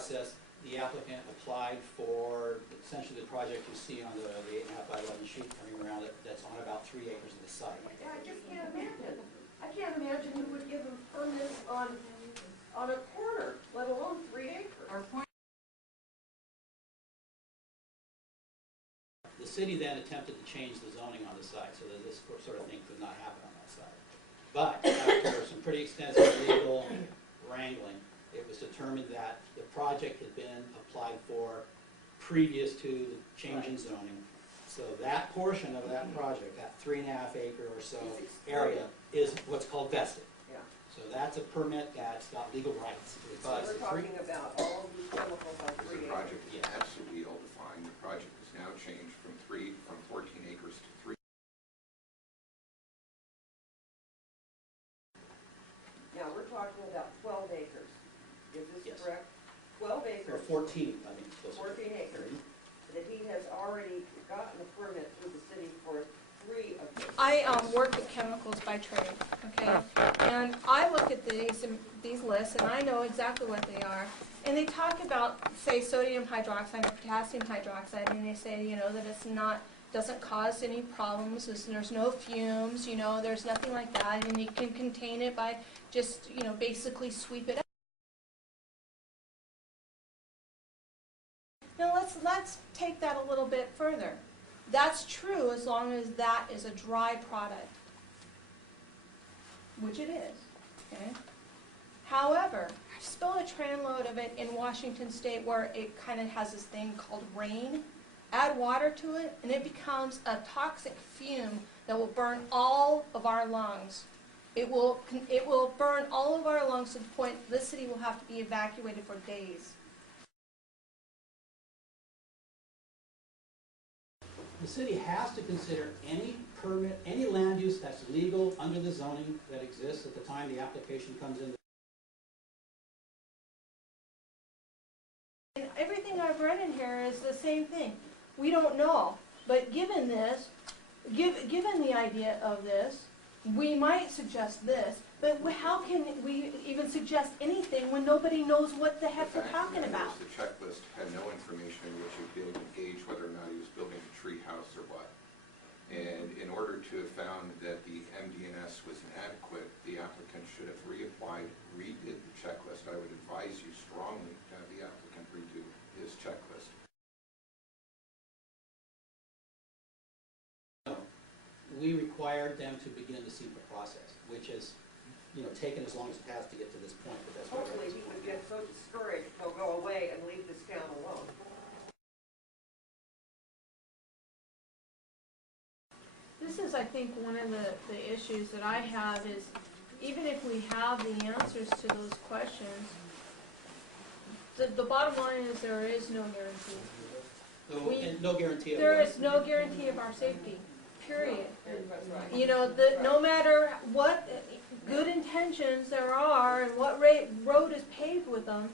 process, the applicant applied for essentially the project you see on the 8.5 by 11 sheet coming around it, that's on about 3 acres of the site. I just can't imagine. I can't imagine who would give them permits on a corner, let alone 3 acres. The city then attempted to change the zoning on the site so that this sort of thing could not happen on that site. But after some pretty extensive legal wrangling, it was determined that the project had been applied for previous to the change in zoning. So that portion of that project, that 3.5 acre or so area, is what's called vested. Yeah. So that's a permit that's got legal rights. So we're talking about all of these chemicals on 3 acres. The project is absolutely ill-defined. The project is now changed from 14 acres to 3. Now we're talking about 12 acres. Is this Yes. correct? 12 Or acres. 14, I think. 14 acres. That he has already gotten a permit through the city for 3 of those. I work with chemicals by trade, okay? And I look at these lists, and I know exactly what they are. And they talk about, say, sodium hydroxide or potassium hydroxide, and they say, you know, that it's not, doesn't cause any problems, there's no fumes, you know, there's nothing like that, and you can contain it by just, you know, basically sweep it out. Now let's take that a little bit further. That's true as long as that is a dry product, which it is, okay? However, spill a trainload of it in Washington State where it kind of has this thing called rain, add water to it, and it becomes a toxic fume that will burn all of our lungs. It will burn all of our lungs to the point this city will have to be evacuated for days. The city has to consider any permit, any land use that's legal under the zoning that exists at the time the application comes in. And everything I've read in here is the same thing. We don't know, but given this, given the idea of this, we might suggest this, but how can we even suggest anything when nobody knows what the heck we're talking about? The checklist had no information in which you'd be able to gauge whether or not he was building a tree house or what. And in order to have found that the MD&S was inadequate, the applicant should have reapplied, redid the checklist. I would advise you strongly to have the applicant redo his checklist. We required them to begin the SEPA process, which has, you know, taken as long as it has to get to this point. But that's Hopefully he would get so discouraged he'll go away and leave this town alone. This is, I think, one of the issues that I have is, even if we have the answers to those questions, the bottom line is there is no guarantee. and no guarantee of There is no guarantee of our safety, period. That's right. You know, no matter what good intentions there are and what road is paved with them,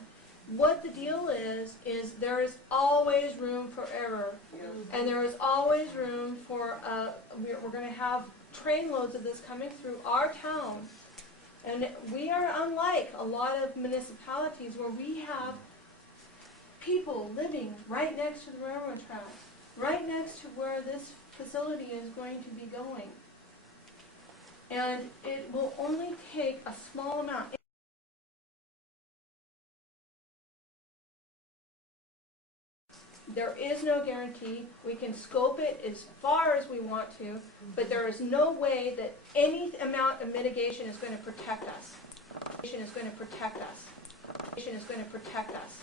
what the deal is there is always room for error. Yeah. And there is always room for, we're going to have trainloads of this coming through our town. And we are unlike a lot of municipalities where we have people living right next to the railroad tracks, right next to where this facility is going to be going. And it will only take a small amount. There is no guarantee. We can scope it as far as we want to, but there is no way that any amount of mitigation is going to protect us. Is going to protect us. Is going to protect us.